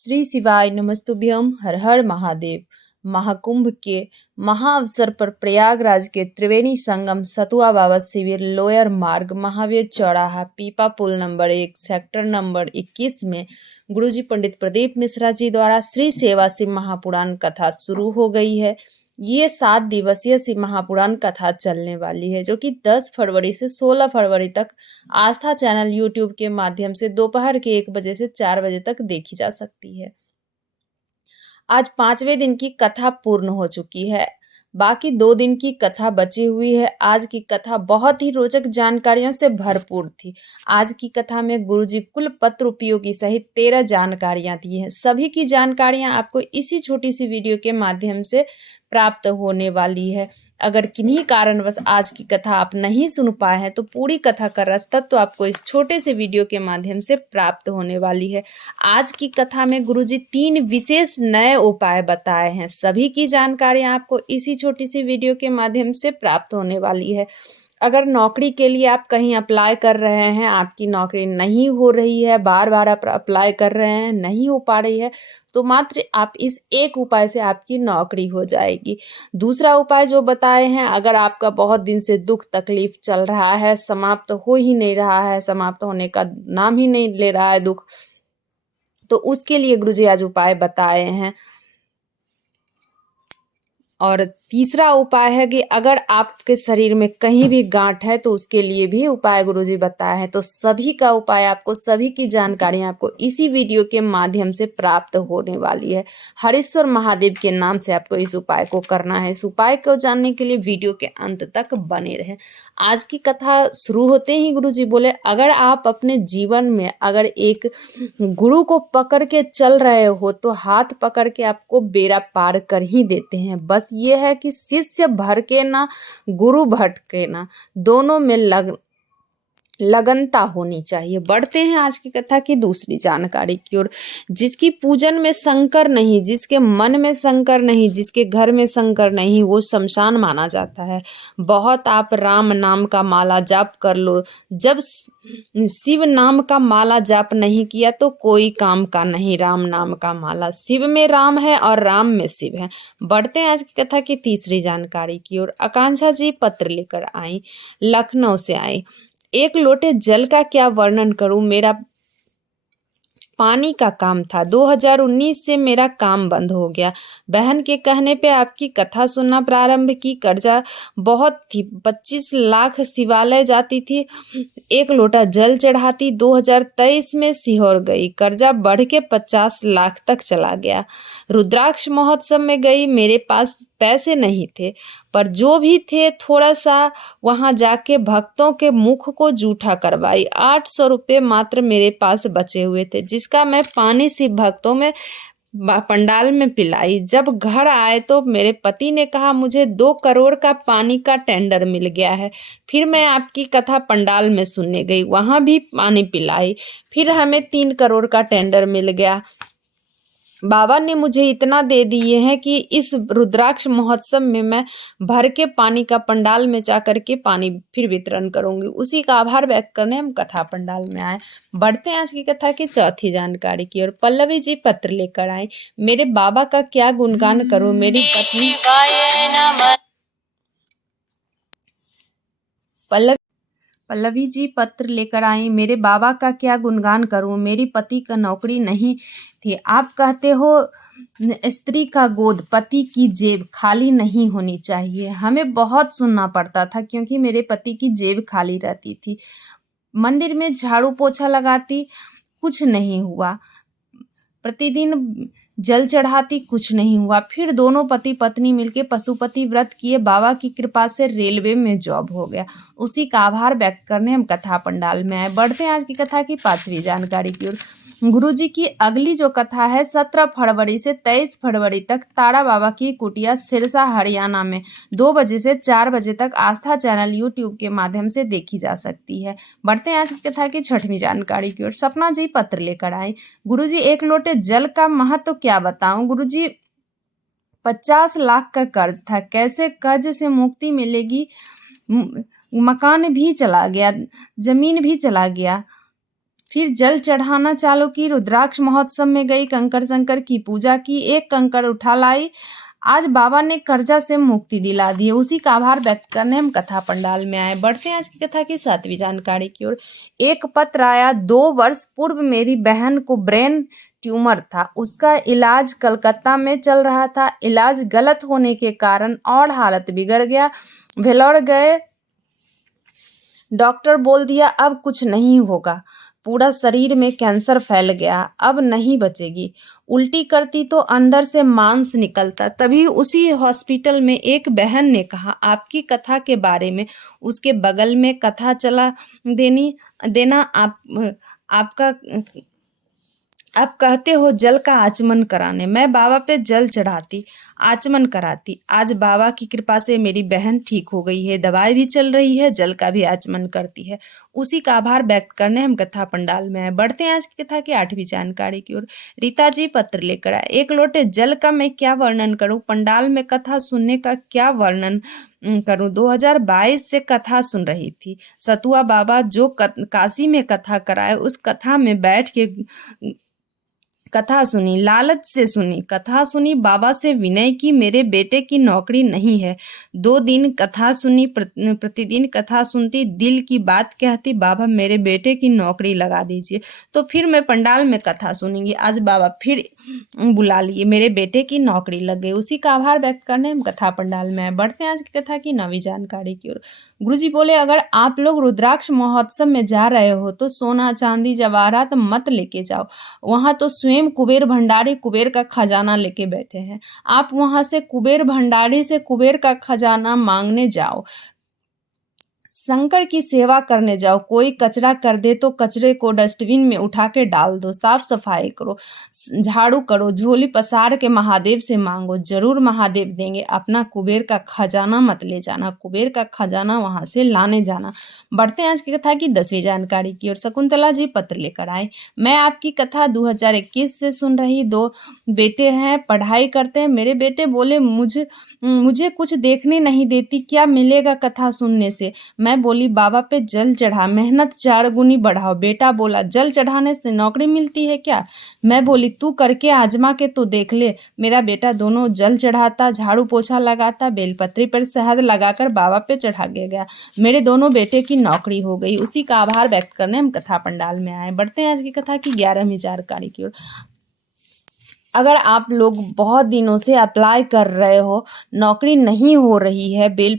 श्री शिवाय नमस्तुभ्यम। हर हर महादेव। महाकुंभ के महाअवसर पर प्रयागराज के त्रिवेणी संगम सतुआ बाबा शिविर लोअर मार्ग महावीर चौराहा पीपा पुल नंबर 1 सेक्टर नंबर 21 में गुरुजी पंडित प्रदीप मिश्रा जी द्वारा श्री सेवा शिव महापुराण कथा शुरू हो गई है। ये 7 दिवसीय शिव महापुराण कथा चलने वाली है, जो कि 10 फरवरी से 16 फरवरी तक आस्था चैनल यूट्यूब के माध्यम से दोपहर के 1 बजे से 4 बजे तक देखी जा सकती है। आज 5वें दिन की कथा पूर्ण हो चुकी है, बाकी 2 दिन की कथा बची हुई है। आज की कथा बहुत ही रोचक जानकारियों से भरपूर थी। आज की कथा में गुरुजी कुल पत्र उपयोगी सहित 13 जानकारियां दी हैं। सभी की जानकारियां आपको इसी छोटी सी वीडियो के माध्यम से प्राप्त होने वाली है। अगर किन्हीं कारणवश आज की कथा आप नहीं सुन पाए हैं तो पूरी कथा का रस तत्व आपको इस छोटे से वीडियो के माध्यम से प्राप्त होने वाली है। आज की कथा में गुरुजी 3 विशेष नए उपाय बताए हैं। सभी की जानकारियां आपको इसी छोटी सी वीडियो के माध्यम से प्राप्त होने वाली है। अगर नौकरी के लिए आप कहीं अप्लाई कर रहे हैं, आपकी नौकरी नहीं हो रही है, बार बार आप अप्लाई कर रहे हैं, नहीं हो पा रही है, तो मात्र आप इस एक उपाय से आपकी नौकरी हो जाएगी। दूसरा उपाय जो बताए हैं, अगर आपका बहुत दिन से दुख तकलीफ चल रहा है, समाप्त हो ही नहीं रहा है, समाप्त होने का नाम ही नहीं ले रहा है दुख, तो उसके लिए गुरुजी आज उपाय बताए हैं। और तीसरा उपाय है कि अगर आपके शरीर में कहीं भी गांठ है तो उसके लिए भी उपाय गुरुजी बताए हैं। तो सभी का उपाय आपको, सभी की जानकारी आपको इसी वीडियो के माध्यम से प्राप्त होने वाली है। हरीश्वर महादेव के नाम से आपको इस उपाय को करना है। इस उपाय को जानने के लिए वीडियो के अंत तक बने रहें। आज की कथा शुरू होते ही गुरुजी बोले, अगर आप अपने जीवन में अगर एक गुरु को पकड़ के चल रहे हो तो हाथ पकड़ के आपको बेड़ा पार कर ही देते हैं। बस ये है कि शिष्य भटके ना, गुरु भटके ना, दोनों में लगनता होनी चाहिए। बढ़ते हैं आज की कथा की दूसरी जानकारी की ओर। जिसकी पूजन में शंकर नहीं, जिसके मन में शंकर नहीं, जिसके घर में शंकर नहीं, वो शमशान माना जाता है। बहुत आप राम नाम का माला जाप कर लो, जब शिव नाम का माला जाप नहीं किया तो कोई काम का नहीं। राम नाम का माला, शिव में राम है और राम में शिव है। बढ़ते हैं आज की कथा की तीसरी जानकारी की ओर। आकांक्षा जी पत्र लेकर आई, लखनऊ से आई। 1 लोटे जल का क्या वर्णन करूं, मेरा पानी का काम था। 2019 से मेरा काम बंद हो गया। बहन के कहने पे आपकी कथा सुनना प्रारंभ की। कर्जा बहुत थी, 25 लाख शिवालय जाती थी, 1 लोटा जल चढ़ाती। 2023 में सीहोर गई, कर्जा बढ़ के 50 लाख तक चला गया। रुद्राक्ष महोत्सव में गई, मेरे पास पैसे नहीं थे, पर जो भी थे थोड़ा सा वहां जाके भक्तों के मुख को जूठा करवाई। 800 रुपये मात्र मेरे पास बचे हुए थे, जिसका मैं पानी शिव भक्तों में पंडाल में पिलाई। जब घर आए तो मेरे पति ने कहा मुझे 2 करोड़ का पानी का टेंडर मिल गया है। फिर मैं आपकी कथा पंडाल में सुनने गई, वहां भी पानी पिलाई, फिर हमें 3 करोड़ का टेंडर मिल गया। बाबा ने मुझे इतना दे दिए हैं कि इस रुद्राक्ष महोत्सव में मैं भर के पानी का पंडाल में जा करके पानी फिर वितरण करूंगी। उसी का आभार व्यक्त करने हम कथा पंडाल में आए। बढ़ते हैं आज की कथा की चौथी जानकारी की ओर। पल्लवी जी पत्र लेकर आए, मेरे बाबा का क्या गुणगान करूं, मेरी पत्नी पल्लवी जी पत्र लेकर आई, मेरे बाबा का क्या गुणगान करूं, मेरी पति का नौकरी नहीं थी। आप कहते हो स्त्री का गोद पति की जेब खाली नहीं होनी चाहिए। हमें बहुत सुनना पड़ता था क्योंकि मेरे पति की जेब खाली रहती थी। मंदिर में झाड़ू पोछा लगाती, कुछ नहीं हुआ। प्रतिदिन जल चढ़ाती, कुछ नहीं हुआ। फिर दोनों पति पत्नी मिलके पशुपति व्रत किए, बाबा की कृपा से रेलवे में जॉब हो गया। उसी का आभार व्यक्त करने हम कथा पंडाल में आए। बढ़ते हैं आज की कथा की 5वीं जानकारी की ओर। गुरुजी की अगली जो कथा है 17 फरवरी से 23 फरवरी तक तारा बाबा की कुटिया सिरसा हरियाणा में 2 बजे से 4 बजे तक आस्था चैनल यूट्यूब के माध्यम से देखी जा सकती है। बढ़ते हैं आज की कथा की 6वीं जानकारी की ओर। सपना जी पत्र लेकर आए, गुरुजी 1 लोटे जल का महत्व क्या बताऊं। गुरुजी 50 लाख का कर्ज था, कैसे कर्ज से मुक्ति मिलेगी। मकान भी चला गया, जमीन भी चला गया, फिर जल चढ़ाना चालू की, रुद्राक्ष महोत्सव में गई, कंकर शंकर की पूजा की, एक कंकर उठा लाई। आज बाबा ने कर्जा से मुक्ति दिला दी। उसी का आभार व्यक्त करने हम कथा पंडाल में आए। बढ़ते हैं आज की कथा की 7वीं जानकारी की ओर। एक पत्र आया, 2 वर्ष पूर्व मेरी बहन को ब्रेन ट्यूमर था। उसका इलाज कलकत्ता में चल रहा था। इलाज गलत होने के कारण और हालत बिगड़ गया। भेलोर गए, डॉक्टर बोल दिया अब कुछ नहीं होगा, पूरा शरीर में कैंसर फैल गया, अब नहीं बचेगी। उल्टी करती तो अंदर से मांस निकलता। तभी उसी हॉस्पिटल में एक बहन ने कहा आपकी कथा के बारे में। उसके बगल में कथा चला देना आपका आप कहते हो जल का आचमन कराने। मैं बाबा पे जल चढ़ाती, आचमन कराती। आज बाबा की कृपा से मेरी बहन ठीक हो गई है, दवाई भी चल रही है, जल का भी आचमन करती है। उसी का आभार व्यक्त करने हम कथा पंडाल में आए। बढ़ते हैं आज की कथा की 8वीं जानकारी की ओर। रीता जी पत्र लेकर आए। एक लोटे जल का मैं क्या वर्णन करूं, पंडाल में कथा सुनने का क्या वर्णन करूं। 2022 से कथा सुन रही थी। सतुआ बाबा जो काशी में कथा कराए, उस कथा में बैठ के कथा सुनी, लालच से सुनी, कथा सुनी, बाबा से विनय की, मेरे बेटे की नौकरी नहीं है। 2 दिन कथा सुनी, प्रतिदिन कथा सुनती, दिल की बात कहती, बाबा मेरे बेटे की नौकरी लगा दीजिए। तो फिर मैं पंडाल में कथा सुनूंगी। आज बाबा फिर बुला लिए, मेरे बेटे की नौकरी लग गई। उसी का आभार व्यक्त करने हम कथा पंडाल में आए। बढ़ते हैं आज की कथा की 9वीं जानकारी की ओर। गुरुजी बोले अगर आप लोग रुद्राक्ष महोत्सव में जा रहे हो तो सोना चांदी जवाहरात मत लेके जाओ। वहां तो स्वयं कुबेर भंडारी कुबेर का खजाना लेके बैठे हैं। आप वहां से कुबेर भंडारी से कुबेर का खजाना मांगने जाओ, शंकर की सेवा करने जाओ। कोई कचरा कर दे तो कचरे को डस्टबिन में उठा के डाल दो, साफ सफाई करो, झाड़ू करो, झोली पसार के महादेव से मांगो, जरूर महादेव देंगे। अपना कुबेर का खजाना मत ले जाना, कुबेर का खजाना वहां से लाने जाना। बढ़ते हैं आज की कथा की 10वीं जानकारी की ओर। शकुंतला जी पत्र लेकर आए। मैं आपकी कथा 2021 से सुन रही। 2 बेटे हैं, पढ़ाई करते हैं। मेरे बेटे बोले मुझे कुछ देखने नहीं देती, क्या मिलेगा कथा सुनने से। मैं बोली बाबा पे जल चढ़ा, मेहनत 4 गुनी बढ़ाओ। बेटा बोला जल चढ़ाने से नौकरी मिलती है क्या। मैं बोली तू करके आजमा के तो देख ले। मेरा बेटा दोनों जल चढ़ाता, झाड़ू पोछा लगाता, बेलपत्री पर शहद लगाकर बाबा पे चढ़ा गया। मेरे दोनों बेटे की नौकरी हो गई। उसी का आभार व्यक्त करने हम कथा पंडाल में आए। बढ़ते हैं आज की कथा की 11वीं जानकारी की ओर। अगर आप लोग बहुत दिनों से अप्लाई कर रहे हो, नौकरी नहीं हो रही है,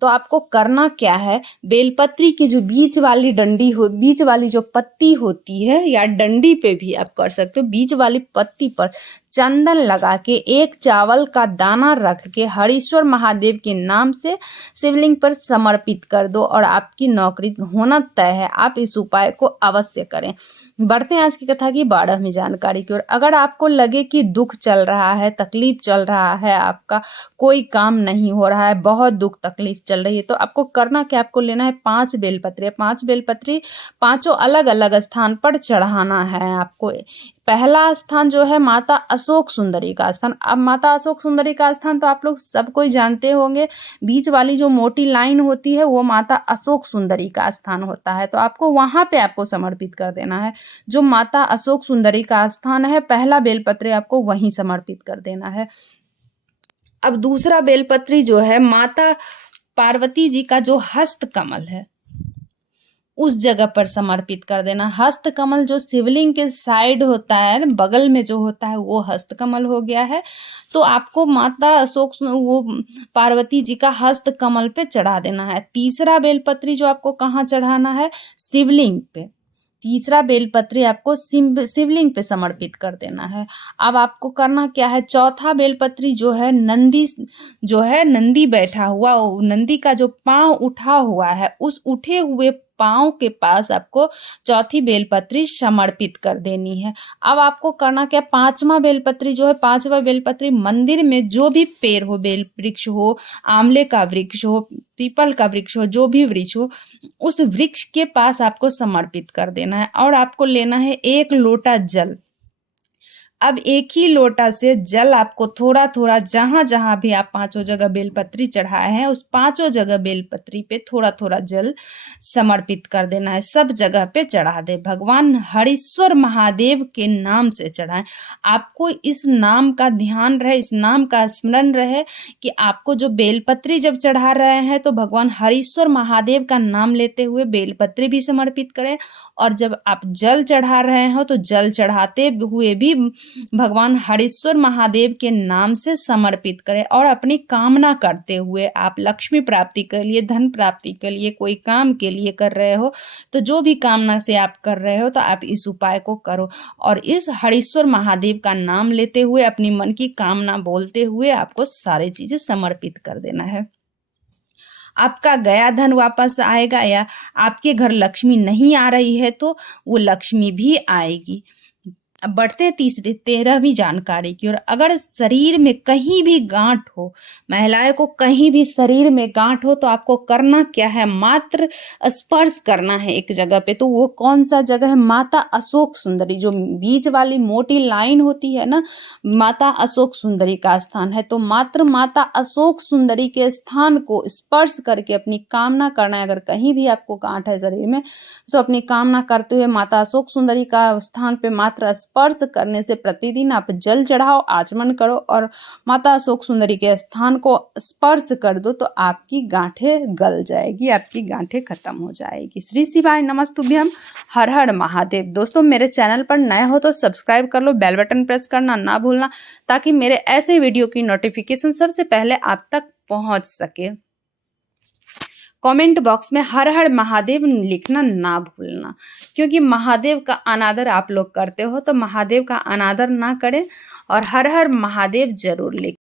तो आपको करना क्या है, बेलपत्री की जो बीच वाली जो पत्ती होती है या डंडी पे भी आप कर सकते हो, बीच वाली पत्ती पर चंदन लगा के 1 चावल का दाना रख के हरीश्वर महादेव के नाम से शिवलिंग पर समर्पित कर दो और आपकी नौकरी होना तय है। आप इस उपाय को अवश्य करें। बढ़ते हैं आज की कथा की 12वीं जानकारी की ओर। अगर आपको लगे कि दुख चल रहा है, तकलीफ चल रहा है, आपका कोई काम नहीं हो रहा है, बहुत दुख तकलीफ चल रही है, तो आपको करना क्या, आपको लेना है 5 बेलपत्री। 5 बेलपत्री 5 अलग अलग स्थान पर चढ़ाना है आपको। पहला स्थान जो है माता अशोक सुंदरी का स्थान। अब माता अशोक सुंदरी का स्थान तो आप लोग सब कोई जानते होंगे, बीच वाली जो मोटी लाइन होती है वो माता अशोक सुंदरी का स्थान होता है, तो आपको वहां पे आपको समर्पित कर देना है। जो माता अशोक सुंदरी का स्थान है, पहला बेलपत्री आपको वहीं समर्पित कर देना है। अब दूसरा बेलपत्री जो है माता पार्वती जी का जो हस्त कमल है, उस जगह पर समर्पित कर देना। हस्त कमल जो शिवलिंग के साइड होता है, बगल में जो होता है वो हस्त कमल हो गया है। तो आपको माता अशोक वो पार्वती जी का हस्त कमल पे चढ़ा देना है। तीसरा बेलपत्री जो आपको कहाँ चढ़ाना है, शिवलिंग पे। तीसरा बेलपत्री आपको शिवलिंग पे समर्पित कर देना है। अब आपको करना क्या है, चौथा बेलपत्री जो है नंदी बैठा हुआ, नंदी का जो पांव उठा हुआ है, उस उठे हुए पांव के पास आपको चौथी बेलपत्री समर्पित कर देनी है। अब आपको करना क्या, 5वां बेलपत्री जो है, 5वां बेलपत्री मंदिर में जो भी पेड़ हो, बेल वृक्ष हो, आंवले का वृक्ष हो, पीपल का वृक्ष हो, जो भी वृक्ष हो, उस वृक्ष के पास आपको समर्पित कर देना है। और आपको लेना है 1 लोटा जल। अब एक ही लोटा से जल आपको थोड़ा-थोड़ा जहाँ-जहाँ भी आप पाँचों जगह बेलपत्री चढ़ाए हैं, उस पाँचों जगह बेलपत्री पे थोड़ा-थोड़ा जल समर्पित कर देना है। सब जगह पे चढ़ा दें। भगवान हरीश्वर महादेव के नाम से चढ़ाएँ। आपको इस नाम का ध्यान रहे, इस नाम का स्मरण रहे कि आपको जो बेलपत्री जब चढ़ा रहे हैं तो भगवान हरीश्वर महादेव का नाम लेते हुए बेलपत्री भी समर्पित करें, और जब आप जल चढ़ा रहे हो तो जल चढ़ाते हुए भी भगवान हरीश्वर महादेव के नाम से समर्पित करें। और अपनी कामना करते हुए, आप लक्ष्मी प्राप्ति के लिए, धन प्राप्ति के लिए, कोई काम के लिए कर रहे हो, तो जो भी कामना से आप कर रहे हो तो आप इस उपाय को करो, और इस हरीश्वर महादेव का नाम लेते हुए अपनी मन की कामना बोलते हुए आपको सारी चीजें समर्पित कर देना है। आपका गया धन वापस आएगा, या आपके घर लक्ष्मी नहीं आ रही है तो वो लक्ष्मी भी आएगी। अब बढ़ते हैं 13वीं जानकारी की ओर। अगर शरीर में कहीं भी गांठ हो, महिलाएं को कहीं भी शरीर में गांठ हो, तो आपको करना क्या है, मात्र स्पर्श करना है एक जगह पे। तो वो कौन सा जगह है, माता अशोक सुंदरी, जो बीच वाली मोटी लाइन होती है ना, माता अशोक सुंदरी का स्थान है। तो मात्र माता अशोक सुंदरी के स्थान को स्पर्श करके अपनी कामना करना है। अगर कहीं भी आपको गांठ है शरीर में, तो अपनी कामना करते हुए माता अशोक सुंदरी का स्थान पे मात्र स्पर्श करने से प्रतिदिन आप जल चढ़ाओ, आचमन करो और माता अशोक सुंदरी के स्थान को स्पर्श कर दो, तो आपकी गांठें गल जाएगी, आपकी गांठें खत्म हो जाएगी। श्री शिवाय नमस्तुभ्यम। हर हर महादेव। दोस्तों, मेरे चैनल पर नए हो तो सब्सक्राइब कर लो, बेल बटन प्रेस करना ना भूलना, ताकि मेरे ऐसे वीडियो की नोटिफिकेशन सबसे पहले आप तक पहुंच सके। कमेंट बॉक्स में हर हर महादेव लिखना ना भूलना, क्योंकि महादेव का अनादर आप लोग करते हो, तो महादेव का अनादर ना करें और हर हर महादेव जरूर लिखें।